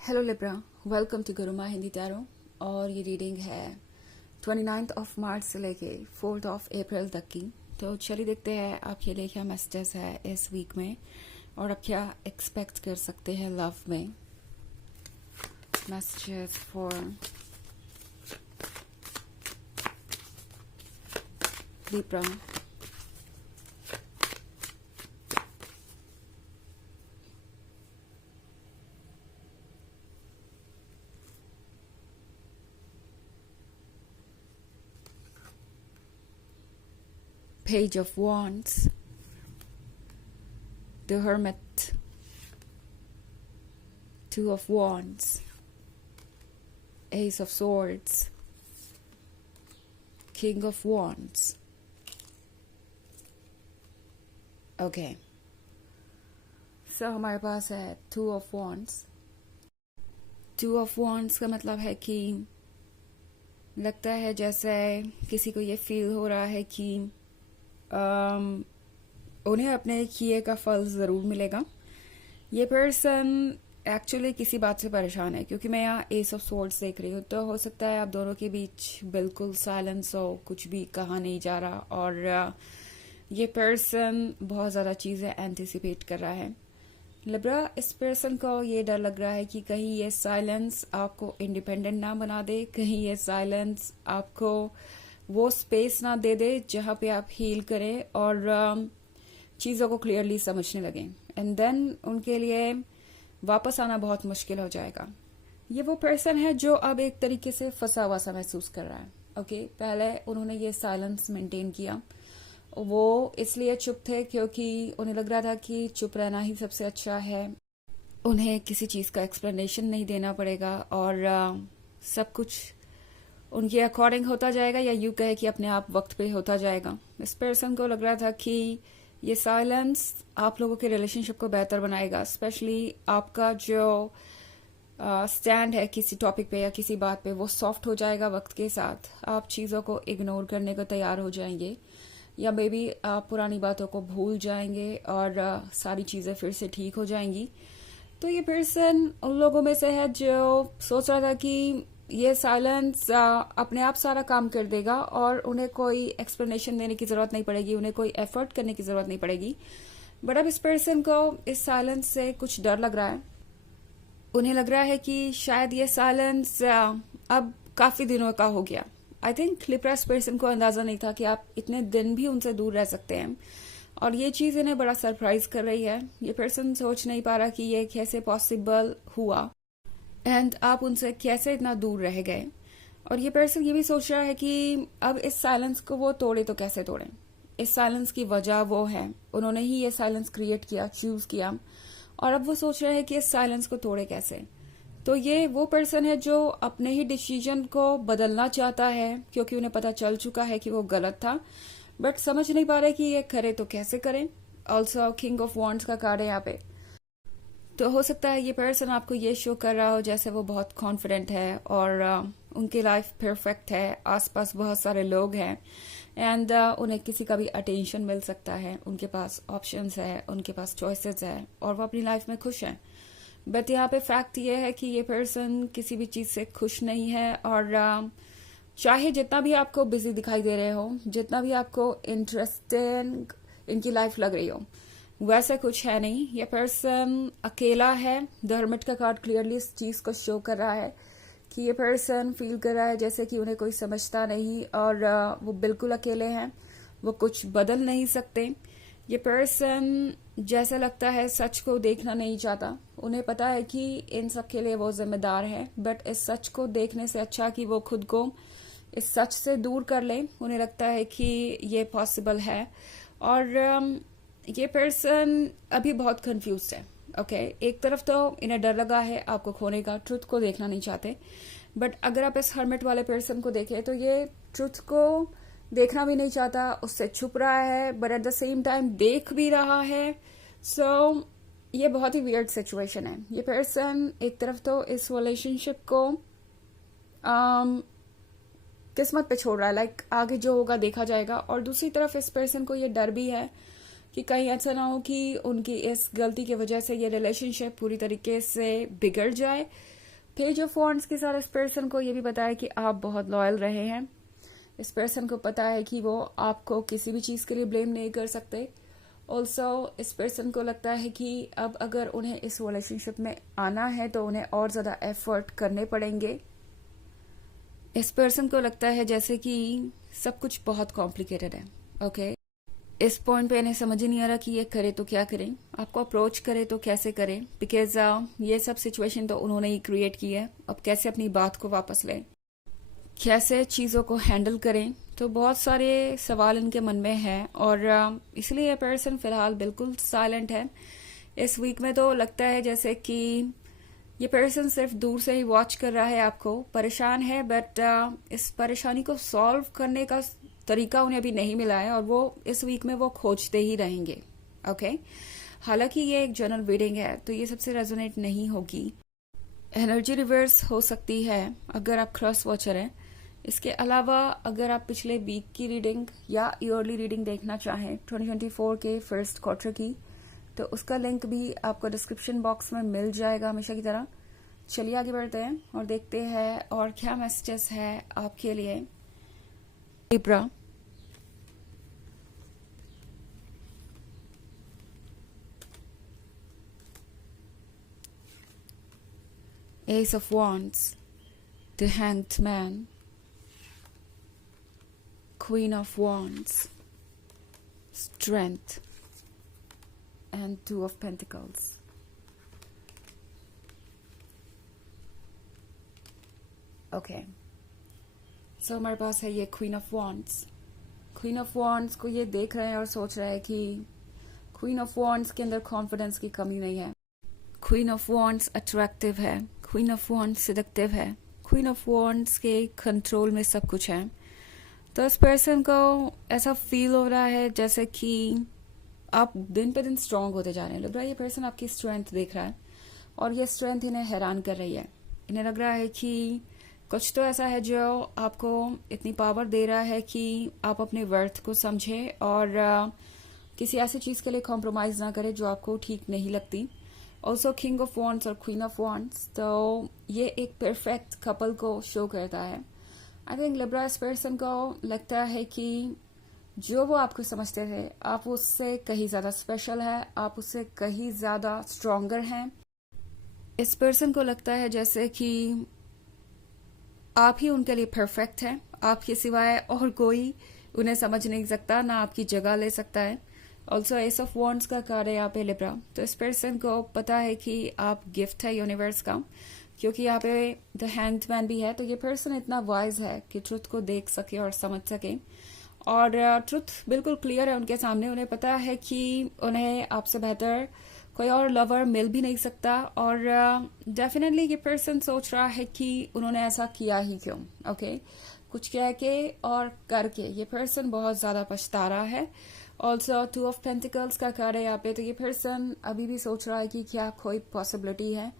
Hello Libra, welcome to Guruma Hindi tarot. और ये reading है 29 ऑफ मार्च से लेके 4 ऑफ अप्रैल तक की। तो चलिए देखते हैं आपके लिए क्या मैसेजेस है इस वीक में और आप क्या एक्सपेक्ट कर सकते हैं लव में। Messages for Libra. Page of Wands, the Hermit, Two of Wands, Ace of Swords, King of Wands. Okay, so हमारे पास है two of wands. Two of wands का मतलब है कि लगता है जैसे किसी को ये फील हो रहा है कि उन्हें अपने किए का फल ज़रूर मिलेगा। ये पर्सन एक्चुअली किसी बात से परेशान है, क्योंकि मैं यहाँ एस ऑफ सोर्ड्स देख रही हूँ। तो हो सकता है आप दोनों के बीच बिल्कुल साइलेंस हो, कुछ भी कहा नहीं जा रहा, और ये पर्सन बहुत ज़्यादा चीज़ें एंटिसिपेट कर रहा है। लिब्रा, इस पर्सन को ये डर लग रहा है कि कहीं ये साइलेंस आपको इंडिपेंडेंट ना बना दे, कहीं ये साइलेंस आपको वो स्पेस ना दे दे जहाँ पे आप हील करें और चीज़ों को क्लियरली समझने लगें। एंड देन उनके लिए वापस आना बहुत मुश्किल हो जाएगा। ये वो पर्सन है जो अब एक तरीके से फंसा हुआ सा महसूस कर रहा है। ओके, पहले उन्होंने ये साइलेंस मेंटेन किया, वो इसलिए चुप थे क्योंकि उन्हें लग रहा था कि चुप रहना ही सबसे अच्छा है, उन्हें किसी चीज़ का एक्सप्लेनेशन नहीं देना पड़ेगा और सब कुछ उनके अकॉर्डिंग होता जाएगा, या यूँ कहे कि अपने आप वक्त पे होता जाएगा। इस पर्सन को लग रहा था कि ये साइलेंस आप लोगों के रिलेशनशिप को बेहतर बनाएगा, स्पेशली आपका जो स्टैंड है किसी टॉपिक पे या किसी बात पे, वो सॉफ्ट हो जाएगा वक्त के साथ। आप चीज़ों को इग्नोर करने को तैयार हो जाएंगे, या मे बी आप पुरानी बातों को भूल जाएंगे और सारी चीज़ें फिर से ठीक हो जाएंगी। तो ये पर्सन उन लोगों में से है जो सोच रहा था कि ये साइलेंस अपने आप सारा काम कर देगा और उन्हें कोई एक्सप्लेनेशन देने की ज़रूरत नहीं पड़ेगी, उन्हें कोई एफर्ट करने की ज़रूरत नहीं पड़ेगी। बट अब इस पर्सन को इस साइलेंस से कुछ डर लग रहा है। उन्हें लग रहा है कि शायद ये साइलेंस अब काफ़ी दिनों का हो गया। आई थिंक लिब्रा पर्सन को अंदाज़ा नहीं था कि आप इतने दिन भी उनसे दूर रह सकते हैं, और ये चीज़ इन्हें बड़ा सरप्राइज कर रही है। ये पर्सन सोच नहीं पा रहा कि ये कैसे पॉसिबल हुआ एंड आप उनसे कैसे इतना दूर रह गए। और ये पर्सन ये भी सोच रहा है कि अब इस साइलेंस को वो तोड़े तो कैसे तोड़े। इस साइलेंस की वजह वो है, उन्होंने ही ये साइलेंस क्रिएट किया, चूज किया, और अब वो सोच रहे हैं कि इस साइलेंस को तोड़े कैसे। तो ये वो पर्सन है जो अपने ही डिसीजन को बदलना चाहता है, क्योंकि उन्हें पता चल चुका है कि वो गलत था, बट समझ नहीं पा रहे कि ये करे तो कैसे करें। ऑल्सो किंग ऑफ वॉन्ड्स का कार्ड है यहाँ पे। तो हो सकता है ये पर्सन आपको ये शो कर रहा हो जैसे वो बहुत कॉन्फिडेंट है और उनकी लाइफ परफेक्ट है, आसपास बहुत सारे लोग हैं एंड उन्हें किसी का भी अटेंशन मिल सकता है, उनके पास ऑप्शंस है, उनके पास चॉइसेस है और वो अपनी लाइफ में खुश हैं। बट यहाँ पे फैक्ट ये है कि ये पर्सन किसी भी चीज़ से खुश नहीं है, और चाहे जितना भी आपको बिजी दिखाई दे रहे हो, जितना भी आपको इंटरेस्टिंग इनकी लाइफ लग रही हो, वैसे कुछ है नहीं। ये पर्सन अकेला है। द हर्मिट का कार्ड क्लियरली इस चीज़ को शो कर रहा है कि ये पर्सन फील कर रहा है जैसे कि उन्हें कोई समझता नहीं और वो बिल्कुल अकेले हैं, वो कुछ बदल नहीं सकते। ये पर्सन जैसा लगता है सच को देखना नहीं चाहता। उन्हें पता है कि इन सब के लिए वो जिम्मेदार है, बट इस सच को देखने से अच्छा कि वो खुद को इस सच से दूर कर ले। उन्हें लगता है कि ये पॉसिबल है, और ये पर्सन अभी बहुत कंफ्यूज है। ओके, एक तरफ तो इन्हें डर लगा है आपको खोने का, ट्रुथ को देखना नहीं चाहते, बट अगर आप इस हर्मिट वाले पर्सन को देखें तो ये ट्रुथ को देखना भी नहीं चाहता, उससे छुप रहा है, but at the same time देख भी रहा है। सो ये बहुत ही वियर्ड सिचुएशन है। ये पर्सन एक तरफ तो इस रिलेशनशिप को किस्मत पे छोड़ रहा है, लाइक आगे जो होगा देखा जाएगा, और दूसरी तरफ इस पर्सन को ये डर भी है कि कहीं ऐसा ना हो कि उनकी इस गलती की वजह से ये रिलेशनशिप पूरी तरीके से बिगड़ जाए। पेज ऑफ वॉन्ड्स के साथ इस पर्सन को ये भी बताया कि आप बहुत लॉयल रहे हैं। इस पर्सन को पता है कि वो आपको किसी भी चीज़ के लिए ब्लेम नहीं कर सकते। ऑल्सो इस पर्सन को लगता है कि अब अगर उन्हें इस रिलेशनशिप में आना है तो उन्हें और ज़्यादा एफर्ट करने पड़ेंगे। इस पर्सन को लगता है जैसे कि सब कुछ बहुत कॉम्प्लिकेटेड है। ओके, इस पॉइंट पे इन्हें समझ ही नहीं आ रहा कि ये करे तो क्या करें, आपको अप्रोच करे तो कैसे करें, बिकॉज ये सब सिचुएशन तो उन्होंने ही क्रिएट की है। अब कैसे अपनी बात को वापस लें, कैसे चीज़ों को हैंडल करें, तो बहुत सारे सवाल इनके मन में हैं और इसलिए ये पर्सन फिलहाल बिल्कुल साइलेंट है। इस वीक में तो लगता है जैसे कि ये पर्सन सिर्फ दूर से ही वॉच कर रहा है, आपको परेशान है, बट इस परेशानी को सॉल्व करने का तरीका उन्हें अभी नहीं मिला है और वो इस वीक में वो खोजते ही रहेंगे। ओके, हालांकि ये एक जनरल रीडिंग है तो ये सबसे रेजोनेट नहीं होगी। एनर्जी रिवर्स हो सकती है अगर आप क्रॉस वॉचर हैं। इसके अलावा अगर आप पिछले वीक की रीडिंग या ईयरली रीडिंग देखना चाहें 2024 के फर्स्ट क्वार्टर की, तो उसका लिंक भी आपको डिस्क्रिप्शन बॉक्स में मिल जाएगा हमेशा की तरह। चलिए आगे बढ़ते हैं और देखते हैं और क्या मैसेजेस है आपके लिए। Libra, Ace of Wands, the Hanged Man, Queen of Wands, Strength, and Two of Pentacles. Okay, so हमारे पास है ये queen of wands. Queen of wands को ये देख रहे हैं और सोच रहे हैं कि क्वीन ऑफ वॉन्ड्स के अंदर कॉन्फिडेंस की कमी नहीं है। क्वीन ऑफ वॉन्ड्स अट्रैक्टिव है, क्वीन ऑफ वॉन्ड्स सिडक्टिव है, क्वीन ऑफ वॉन्ड्स के कंट्रोल में सब कुछ है। तो इस पर्सन को ऐसा फील हो रहा है जैसे कि आप दिन पे दिन स्ट्रांग होते जा रहे हैं। लग रहा है ये पर्सन आपकी स्ट्रेंथ देख रहा है और ये स्ट्रेंथ इन्हें हैरान कर रही है। इन्हें लग रहा है कि कुछ तो ऐसा है जो आपको इतनी पावर दे रहा है कि आप अपने वर्थ को समझें और किसी ऐसी चीज़ के लिए कॉम्प्रोमाइज़ ना करें जो आपको ठीक नहीं लगती। ऑल्सो किंग ऑफ वॉन्ड्स और क्वीन ऑफ वॉन्ड्स, तो ये एक परफेक्ट कपल को शो करता है। आई थिंक लिब्रा इस पर्सन को लगता है कि जो वो आपको समझते थे आप उससे कहीं ज़्यादा स्पेशल है, आप उससे कहीं ज़्यादा स्ट्रॉन्गर हैं। इस पर्सन को लगता है जैसे कि आप ही उनके लिए परफेक्ट हैं, आपके सिवाय और कोई उन्हें समझ नहीं सकता, ना आपकी जगह ले सकता है। ऑल्सो एस ऑफ वॉन्ड्स का कार्ड है यहाँ पे लिब्रा, तो इस पर्सन को पता है कि आप गिफ्ट है यूनिवर्स का, क्योंकि यहाँ पे द हैंग्ड मैन भी है। तो ये पर्सन इतना वाइज है कि ट्रुथ को देख सके और समझ सके और ट्रुथ बिल्कुल क्लियर है उनके सामने। उन्हें पता है कि उन्हें आपसे बेहतर कोई और लवर मिल भी नहीं सकता और डेफिनेटली ये पर्सन सोच रहा है कि उन्होंने ऐसा किया ही क्यों। ओके, कुछ कह के और करके ये पर्सन बहुत ज़्यादा पछता रहा है। ऑल्सो टू ऑफ पेंटिकल्स का कार्ड है यहाँ पे, तो ये पर्सन अभी भी सोच रहा है कि क्या कोई पॉसिबिलिटी है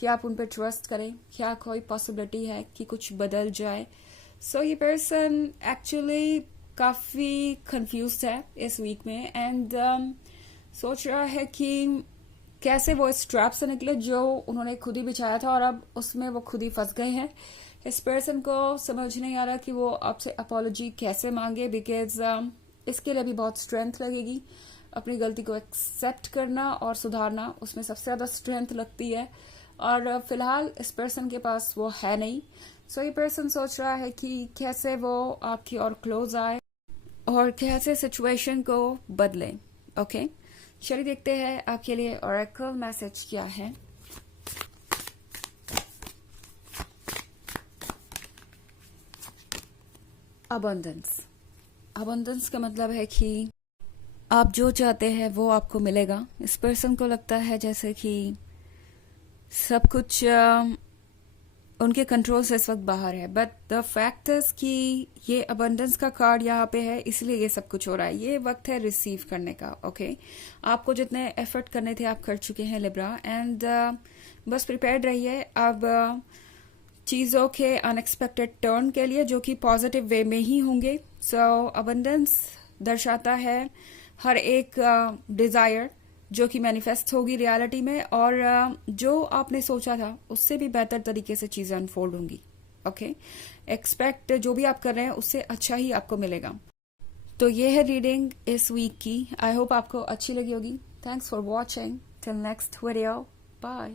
कि आप उन पर ट्रस्ट करें, क्या कोई पॉसिबिलिटी है कि कुछ बदल जाए। सो ये पर्सन एक्चुअली काफ़ी कंफ्यूज है इस वीक में एंड सोच रहा है कि कैसे वो इस ट्रैप से निकले जो उन्होंने खुद ही बिछाया था और अब उसमें वो खुद ही फंस गए हैं। इस पर्सन को समझ नहीं आ रहा कि वो आपसे अपॉलॉजी कैसे मांगे, बिकॉज इसके लिए भी बहुत स्ट्रेंथ लगेगी। अपनी गलती को एक्सेप्ट करना और सुधारना, उसमें सबसे ज़्यादा स्ट्रेंथ लगती है और फिलहाल इस पर्सन के पास वो है नहीं। सो ये पर्सन सोच रहा है कि कैसे वो आपकी और क्लोज आए और कैसे सिचुएशन को बदले। ओके, चलिए देखते हैं आपके लिए ऑरेकल मैसेज क्या है। अबंडेंस, अबंडेंस का मतलब है कि आप जो चाहते हैं वो आपको मिलेगा। इस पर्सन को लगता है जैसे कि सब कुछ उनके कंट्रोल से इस वक्त बाहर है, बट द फैक्ट इज कि ये अबंडेंस का कार्ड यहाँ पे है, इसलिए ये सब कुछ हो रहा है। ये वक्त है रिसीव करने का। ओके, आपको जितने एफर्ट करने थे आप कर चुके हैं लिब्रा एंड बस प्रिपेयर्ड रहिए अब चीज़ों के अनएक्सपेक्टेड टर्न के लिए, जो कि पॉजिटिव वे में ही होंगे। सो अबंडेंस दर्शाता है हर एक डिजायर जो कि मैनिफेस्ट होगी रियलिटी में, और जो आपने सोचा था उससे भी बेहतर तरीके से चीजें अनफोल्ड होंगी। ओके, एक्सपेक्ट जो भी आप कर रहे हैं उससे अच्छा ही आपको मिलेगा। तो ये है रीडिंग इस वीक की। आई होप आपको अच्छी लगी होगी। Thanks for watching. Till next video, bye.